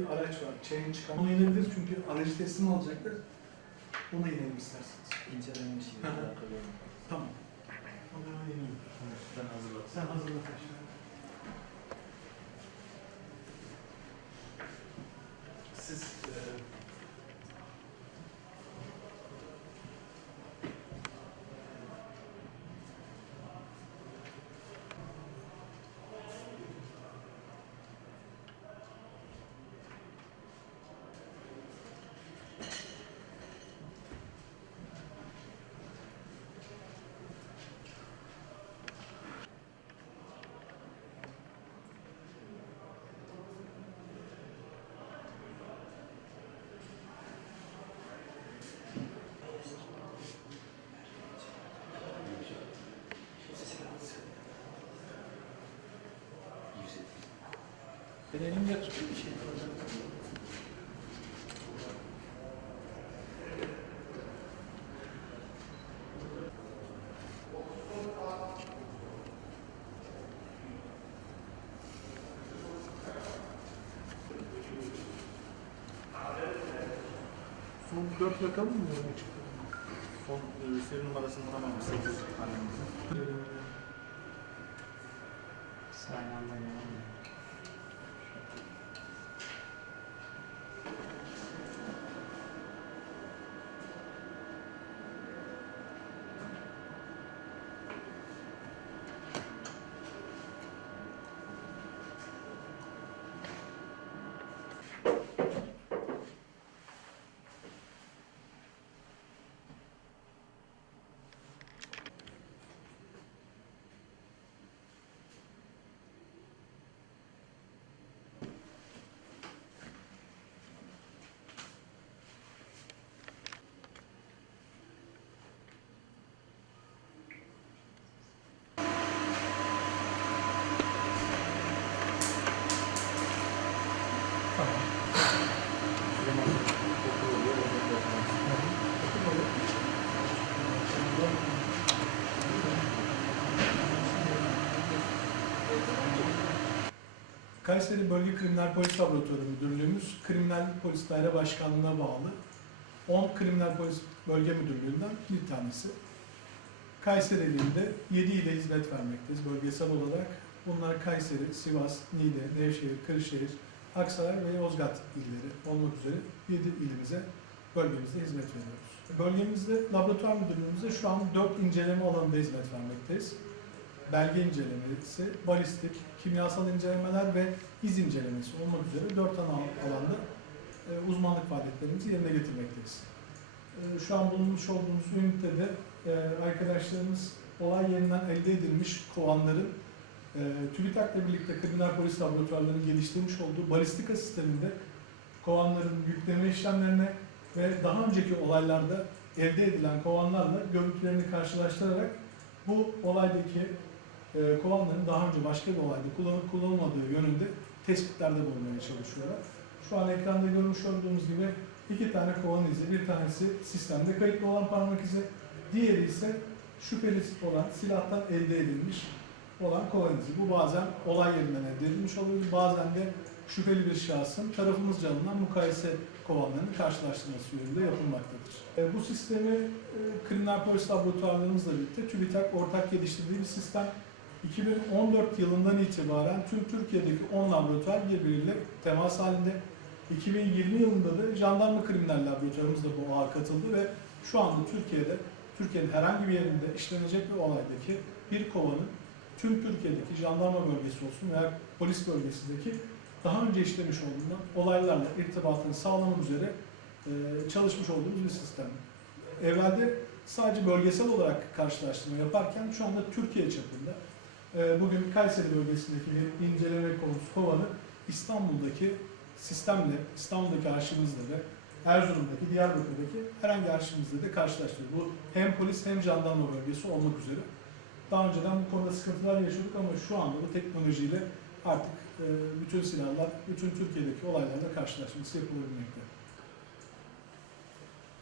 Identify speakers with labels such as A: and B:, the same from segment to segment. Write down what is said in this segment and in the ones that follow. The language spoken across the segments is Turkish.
A: bir araç var. Chain çıkan. Ona inebiliriz çünkü aracı teslim alacaklar. Ona inelim isterseniz.
B: İncelenmiş gibi
A: Hı hı.
B: alakalı.
A: Tamam. Ona inelim.
B: Ben hazırladım.
A: Sen hazırla
B: Ben elimde tutayım bir şey.
A: son dört rakamı mı yola çıktı?
B: Son e, seri numarasını bulamam. 8 annemizin.
A: E,
B: Saniye anlayamam.
A: Tamam. Kayseri Bölge Kriminal Polis Laboratuvarı Müdürlüğümüz Kriminal Polis Daire Başkanlığı'na bağlı 10 Kriminal Polis Bölge Müdürlüğü'nden bir tanesi. Kayseri ilinde 7 ile hizmet vermekteyiz bölgesel olarak. Bunlar Kayseri, Sivas, Niğde, Nevşehir, Kırşehir, Aksaray ve Yozgat illeri olmak üzere 7 ilimize bölgemizde hizmet veriyoruz. Bölgemizde laboratuvar müdürlüğümüzde şu an 4 inceleme alanında hizmet vermekteyiz. Belge incelemesi, balistik, kimyasal incelemeler ve iz incelemesi olmak üzere 4 ana alanda e, uzmanlık faaliyetlerimizi yerine getirmekteyiz. E, Şu an bulunmuş olduğumuz ünitede e, arkadaşlarımız olay yerinden elde edilmiş kovanların e, TÜBİTAK'la birlikte kriminal polis laboratuvarlarının geliştirmiş olduğu balistika sisteminde kovanların yükleme işlemlerine ve daha önceki olaylarda elde edilen kovanlarla görüntülerini karşılaştırarak bu olaydaki e, kovanların daha önce başka bir olayda kullanıp kullanılmadığı yönünde tespitlerde bulunmaya çalışıyorlar. Şu an ekranda görmüş olduğumuz gibi iki tane kovan izi, bir tanesi sistemde kayıtlı olan parmak izi, diğeri ise şüpheli olan silahtan elde edilmiş olan kovan izi. Bu bazen olay yerinden elde edilmiş oluyor, bazen de şüpheli bir şahsın tarafımızca alınan mukayese kovanlarını karşılaştırması yönünde yapılmaktadır. E, bu sistemi e, kriminal polis laboratuvarlarımızla birlikte TÜBİTAK ortak geliştirdiği bir sistem. 2014 yılından itibaren tüm Türkiye'deki 10 laboratuvar birbiriyle temas halinde. 2020 yılında da jandarma kriminal laboratuvarımız da bu ağa katıldı ve şu anda Türkiye'de, Türkiye'nin herhangi bir yerinde işlenecek bir olaydaki bir kovanın tüm Türkiye'deki jandarma bölgesi olsun veya polis bölgesindeki daha önce işlemiş olduğundan olaylarla irtibatını sağlamak üzere e, çalışmış olduğumuz bir sistem. Evvelde sadece bölgesel olarak karşılaştırma yaparken şu anda Türkiye çapında bugün Kayseri bölgesindeki bir inceleme konusu kovanı İstanbul'daki sistemle, İstanbul'daki arşivimizle ve Erzurum'daki, Diyarbakır'daki herhangi arşivimizle de karşılaştırıyoruz. Bu hem polis hem jandarma bölgesi olmak üzere. Daha önceden bu konuda sıkıntılar yaşıyorduk ama şu anda bu teknolojiyle artık e, bütün silahlar, bütün Türkiye'deki olaylarla karşılaşması yapılabilmekte.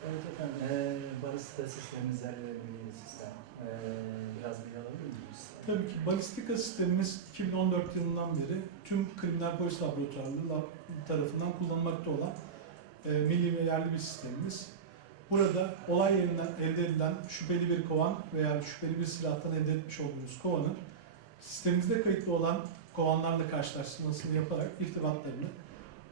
C: Evet efendim. Ee, balista sistemimiz verebildiğiniz sistem.
A: Tabii ki balistika sistemimiz 2014 yılından beri tüm kriminal polis laboratuvarları lab- tarafından kullanılmakta olan e, milli ve yerli bir sistemimiz. Burada olay yerinden elde edilen şüpheli bir kovan veya şüpheli bir silahtan elde etmiş olduğumuz kovanın sistemimizde kayıtlı olan kovanlarla karşılaştırmasını yaparak irtibatlarını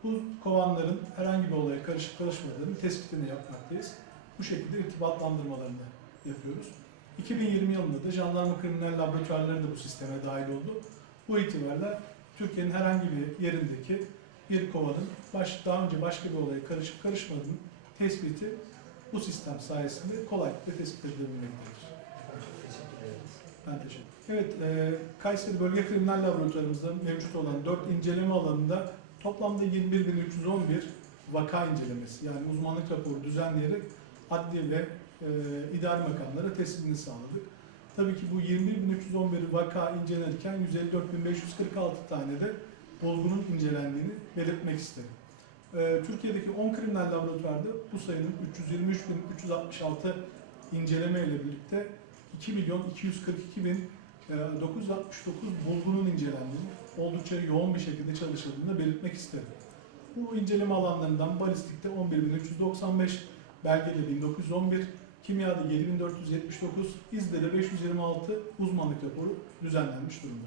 A: bu kovanların herhangi bir olaya karışıp karışmadığını tespitini yapmaktayız. Bu şekilde irtibatlandırmalarını yapıyoruz. 2020 yılında da jandarma kriminal laboratuvarları da bu sisteme dahil oldu. Bu itibarla Türkiye'nin herhangi bir yerindeki bir kovanın baş, daha önce başka bir olaya karışıp karışmadığının tespiti bu sistem sayesinde kolaylıkla tespit edilebilmektedir. Ben teşekkür ederim. Evet, e, Kayseri Bölge Kriminal Laboratuvarımızda mevcut olan 4 inceleme alanında toplamda 21.311 vaka incelemesi yani uzmanlık raporu düzenleyerek adli ve e, idari makamlara teslimini sağladık. Tabii ki bu 21.311 vaka incelenirken 154.546 tane de bulgunun incelendiğini belirtmek isterim. E, Türkiye'deki 10 kriminal laboratuvarda bu sayının 323.366 inceleme ile birlikte 2 milyon 242 bin e, 969 bulgunun incelendiğini, oldukça yoğun bir şekilde çalışıldığını belirtmek isterim. Bu inceleme alanlarından balistikte 11.395, belgede 1911, kimyada 7479, izde de 526 uzmanlık raporu düzenlenmiş durumda.